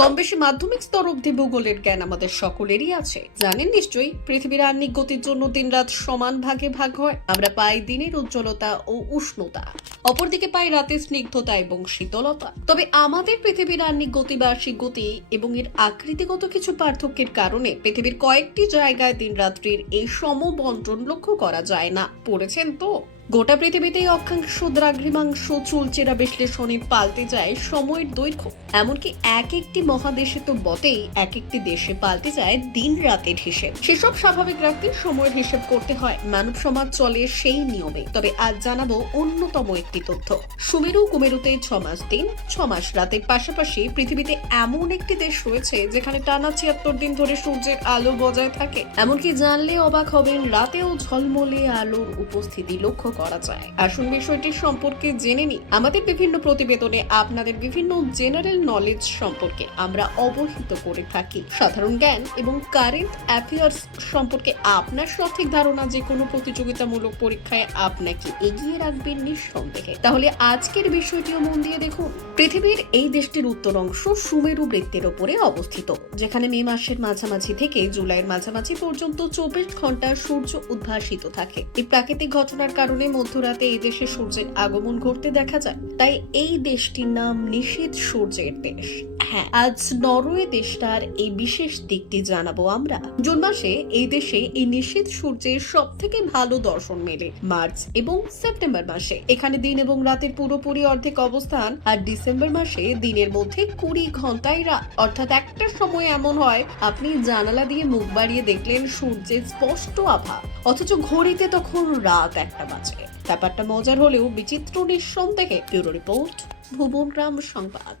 কম বেশি মাধ্যমিক স্তর অবধি ভূগোলের জ্ঞান আমাদের সকলেরই আছে। জানেন নিশ্চয়ই পৃথিবীর আহ্নিক গতির জন্য দিন রাত সমান ভাগে ভাগ হয়। আমরা পাই দিনের উজ্জ্বলতা ও উষ্ণতা, অপরদিকে পাই রাতের স্নিগ্ধতা এবং শীতলতা। তবে আমাদের পৃথিবীর আহ্নিক গতি, বার্ষিক গতি এবং এর আকৃতিগত কিছু পার্থক্যের কারণে পৃথিবীর কয়েকটি জায়গায় দিন রাত্রির এই সমবন্টন লক্ষ্য করা যায় না। পড়েছেন তো? গোটা পৃথিবীতেই অক্ষাংশ দ্রাঘিমাংশ চুলচেরা বিশ্লেষণে পাল্টে যায় সময়ের দৈর্ঘ্য। এমনকি এক একটি মহাদেশে তো বটেই, এক একটি দেশে পাল্টে যায় দিন রাতের হিসেব। সেসব স্বাভাবিক রাখতে সময়ের হিসেব করতে হয়। মানব সমাজ চলে সেই নিয়মে। তবে আজ জানাবো অন্যতম একটি তথ্য। সুমেরু কুমেরুতে 6 মাস দিন, 6 মাস রাতের পাশাপাশি পৃথিবীতে এমন একটি দেশ রয়েছে যেখানে টানা 76 দিন ধরে সূর্যের আলো বজায় থাকে। এমনকি জানলে অবাক হবেন, রাতেও ঝলমলে আলোর উপস্থিতি লক্ষ্য করা যায়। আসুন বিষয়টি সম্পর্কে জেনে নিই। আমাদের বিভিন্ন প্রতিবেদনে আপনাদের বিভিন্ন জেনারেল নলেজ সম্পর্কে আমরা অবহিত করে থাকি। সাধারণ জ্ঞান এবং কারেন্ট অ্যাফেয়ার্স সম্পর্কে আপনার সঠিক ধারণা যে কোনো প্রতিযোগিতামূলক পরীক্ষায় আপনাকে এগিয়ে রাখবেন নিঃসন্দেহে। তাহলে আজকের বিষয়টিও মন দিয়ে দেখুন। পৃথিবীর এই দেশটির উত্তর অংশ সুমেরু বৃত্তের ওপরে অবস্থিত, যেখানে মে মাসের মাঝামাঝি থেকে জুলাইয়ের মাঝামাঝি পর্যন্ত 24 ঘন্টা সূর্য উদ্ভাসিত থাকে। এই প্রাকৃতিক ঘটনার কারণে মধ্যরাতে এই দেশে সূর্যের আগমন ঘটতে দেখা যায়। তাই এই দেশটির নাম নিশীথ সূর্যের দেশ। হ্যাঁ, আজ নরওয়ে দেশটার এই বিশেষ দিকটি জানাবো আমরা। জুন মাসে এই দেশে এই নিশীথ সূর্যের সব থেকে ভালো দর্শন মেলে মার্চ এবং সেপ্টেম্বর মাসে। এখানে দিন এবং রাতের পুরোপুরি অর্ধেক অবস্থান। আর ডিসেম্বর মাসে দিনের মধ্যে 20 ঘন্টায় রাত, অর্থাৎ একটা সময় এমন হয় আপনি জানালা দিয়ে মুখ বাড়িয়ে দেখলেন সূর্যের স্পষ্ট আভা, অথচ ঘড়িতে তখন রাত 1টা বাজে। ব্যাপারটা মজার হলেও বিচিত্র নিঃসন্দেহে। ব্যুরো রিপোর্ট, ভুবনগ্রাম সংবাদ।